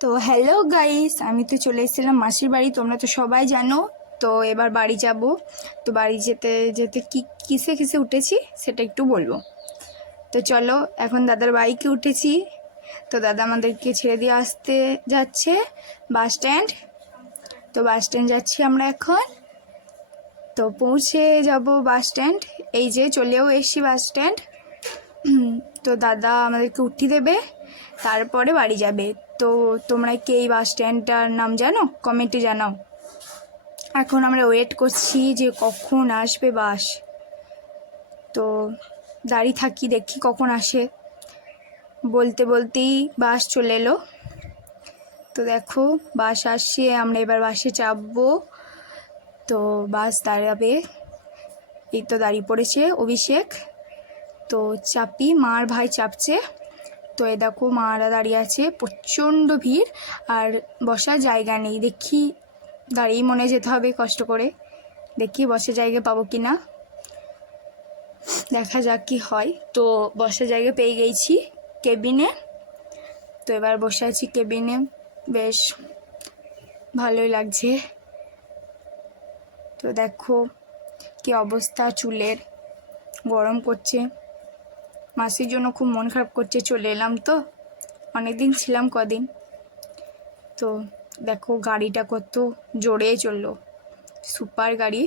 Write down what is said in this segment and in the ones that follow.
তো hello guys, আমি তো চলে এসেছিলাম মাসির বাড়ি। তোমরা তো সবাই জানো। তো এবার বাড়ি যাব। তো বাড়ি যেতে যেতে কিসে কিসে উঠেছি সেটা একটু বলবো। তো চলো, এখন দাদার বাইকে উঠেছি। তো দাদা আমাদেরকে ছেড়ে দিয়ে আসতে যাচ্ছে বাস স্ট্যান্ড। তো বাস স্ট্যান্ড যাচ্ছি আমরা এখন। তো পৌঁছে যাব বাস স্ট্যান্ড। এই যে চলেও এসছি বাস স্ট্যান্ড। তো দাদা আমাদেরকে উঠিয়ে দেবে, তারপরে বাড়ি যাবে। তো তোমরা কি এই বাস স্ট্যান্ডটার নাম জানো? কমেন্টে জানাও। এখন আমরা ওয়েট করছি যে কখন আসবে বাস। তো দাঁড়িয়ে থাকি, দেখি কখন আসে। বলতে বলতেই বাস চলে এলো। তো দেখো বাস আসছে, আমরা এবার বাসে চাপবো। তো বাস দাঁড়াবে। এই তো দাঁড়িয়ে পড়েছে অভিষেক। তো চাপি, মার ভাই চাপছে। তো এই দেখো মারা দাঁড়িয়ে আছে, প্রচণ্ড ভিড় আর বসার জায়গা নেই। দেখি দাঁড়িয়ে মনে যেতে হবে কষ্ট করে। দেখি বসার জায়গা পাবো কি না, দেখা যাক কি হয়। তো বসার জায়গা পেয়ে গেছি কেবিনে। তো এবার বসে আছি কেবিনে, বেশ ভালোই লাগছে। তো দেখো কি অবস্থা চুলের, গরম করছে। মাসির জন্য খুব মন খারাপ করছে, চলে এলাম তো, অনেকদিন ছিলাম কদিন। তো দেখো গাড়িটা কত জোরে চললো, সুপার গাড়ি,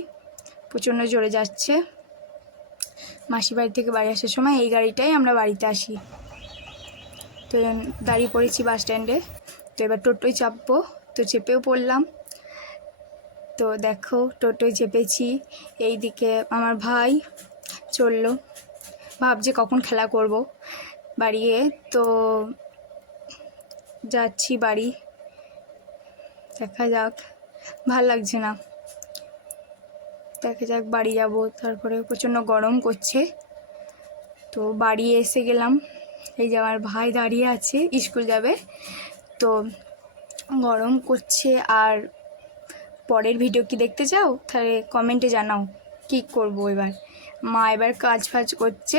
প্রচণ্ড জোরে যাচ্ছে। মাসির বাড়ি থেকে বাড়ি আসার সময় এই গাড়িটাই আমরা বাড়িতে আসি। তো দাঁড়িয়ে পড়েছি বাস স্ট্যান্ডে। তো এবার টোটোয় চাপবো। তো চেপেও পড়লাম। তো দেখো টোটোয় চেপেছি। এই দিকে আমার ভাই চললো, ভাবছে কখন খেলা করব বাড়িয়ে। তো যাচ্ছি বাড়ি, দেখা যাক, ভাল লাগছে না, দেখা যাক বাড়ি যাব। তারপরে প্রচণ্ড গরম করছে। তো বাড়ি এসে গেলাম। এই যে আমার ভাই দাঁড়িয়ে আছে, স্কুল যাবে। তো গরম করছে। আর পরের ভিডিও কি দেখতে চাও? তাহলে কমেন্টে জানাও কি করব। এবার মা এবার কাজ ফাজ করছে।